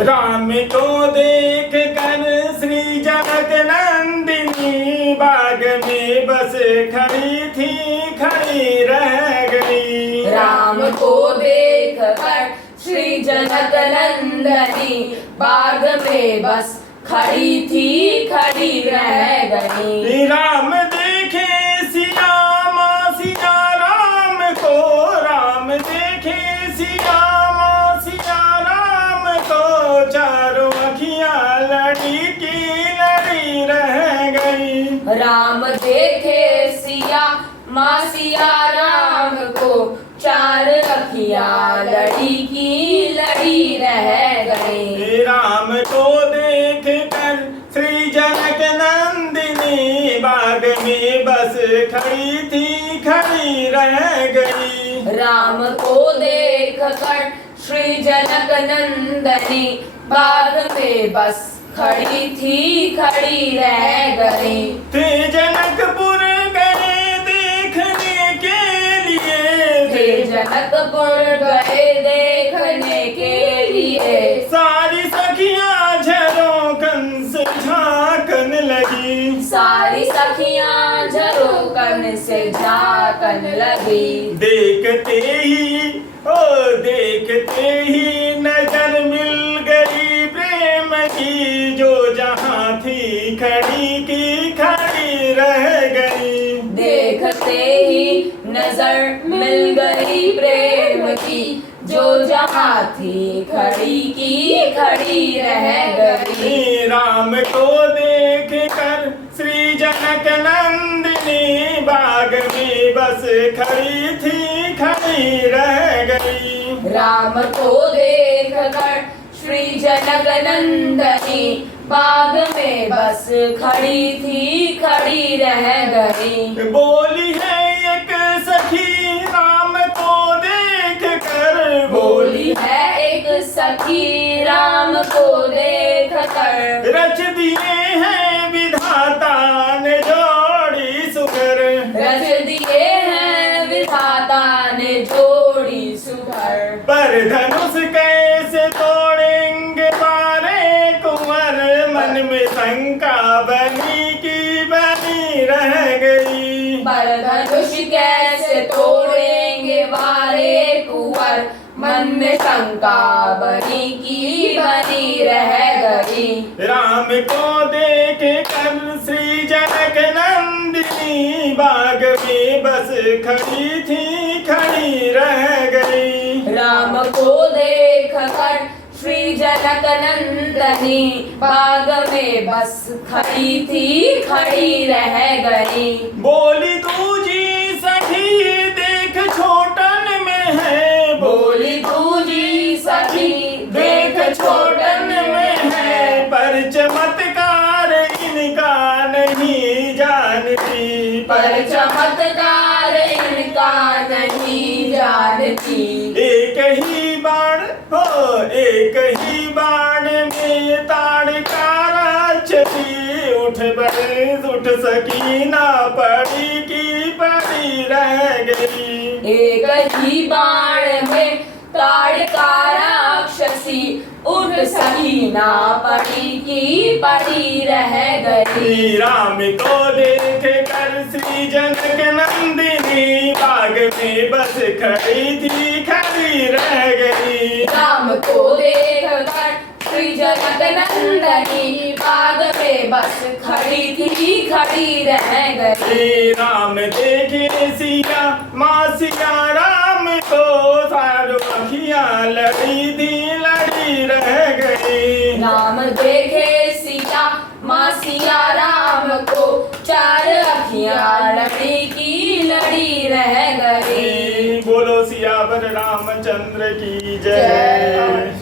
राम को देख कर श्री जनक नंदिनी बाग में बस खड़ी थी, खड़ी रह गई। राम को देख कर श्री जनक नंदिनी बाग में बस खड़ी थी, खड़ी रह गई। राम देखे सिया माँ सिया राम को, राम देखे सिया माँ सिया राम को, चारों अखियाँ लड़ी की लड़ी रह गई। राम देखे सिया माँ सिया राम को, चार अखियाँ लड़ी की लड़ी रह गई। राम को देख कर श्री जनक नंदिनी बाग में बस खड़ी थी, खड़ी रह गई। राम को देख कर श्री जनक नंदिनी बाग में बस खड़ी थी, खड़ी रह गई। थे जनकपुर गए देखने के लिए, थे जनकपुर गए देखने के लिए। सारी सखियां झरोकन से झांकन लगी, सारी सखियां झरोकन से झांकन लगी। देखते ही ओ देखते ही नजर मिल गई प्रेम की, जो जहां थी खड़ी की खड़ी रह गई। देखते ही नजर मिल गई प्रेम की, जो जहां थी खड़ी की खड़ी रह गई। राम को देख कर श्री जनक नंदिनी बाग में बस खड़ी थी, खड़ी रह गई। राम को देख कर श्री जनक नंदिनी बाग में बस खड़ी थी, खड़ी रह गई। बोली है एक सखी राम को देख कर, बोली है एक सखी राम को देख कर, रच दिए हैं विधाता ने जोड़ी सुकर, रच दिए हैं विधाता ने जोड़ी सुघर। पर धनुष कैसे तोड़ेंगे बारे कुंवर, मन में शंका बनी की बनी रह गई। पर धनुष कैसे तोड़ेंगे वारे कुंवर, मन में शंका बनी की बनी रह गई। राम को देख कर श्री जनक नंदिनी बाग में बस खड़ी थी, खड़ी रह गई। राम को देख कर श्री जनक नंदिनी बाग में बस खड़ी थी, खड़ी रह गई। बोली दूजी सखी देख छोटन में है, बोली दूजी सखी देख छोटन में है, पर चमत्कार इनका नहीं जानती, पर चमत्कार इनका नहीं जानती। एक ही बाण हो एक ही बाण में ताड़ का राक्षसी, उठ सकी ना पड़ी की पड़ी रह गई। एक ही बाण में ताड़ का राक्षसी, उठ सकी ना पड़ी की पड़ी रह गई। राम को देख कर श्री जनक नंदिनी बाग में बस खड़ी थी, खड़ी रह गई। राम को देख कर श्री जनक नंदिनी बाग में बस खड़ी थी, खड़ी रह गई। राम देखे सिया माँ सिया राम को, सारो अखियाँ लड़ी थी, लड़ी रह गई। राम देखे सिया माँ सिया राम को, चार अखियाँ लड़ी की लड़ी रह गई। बोलो सियावर रामचंद्र की जय।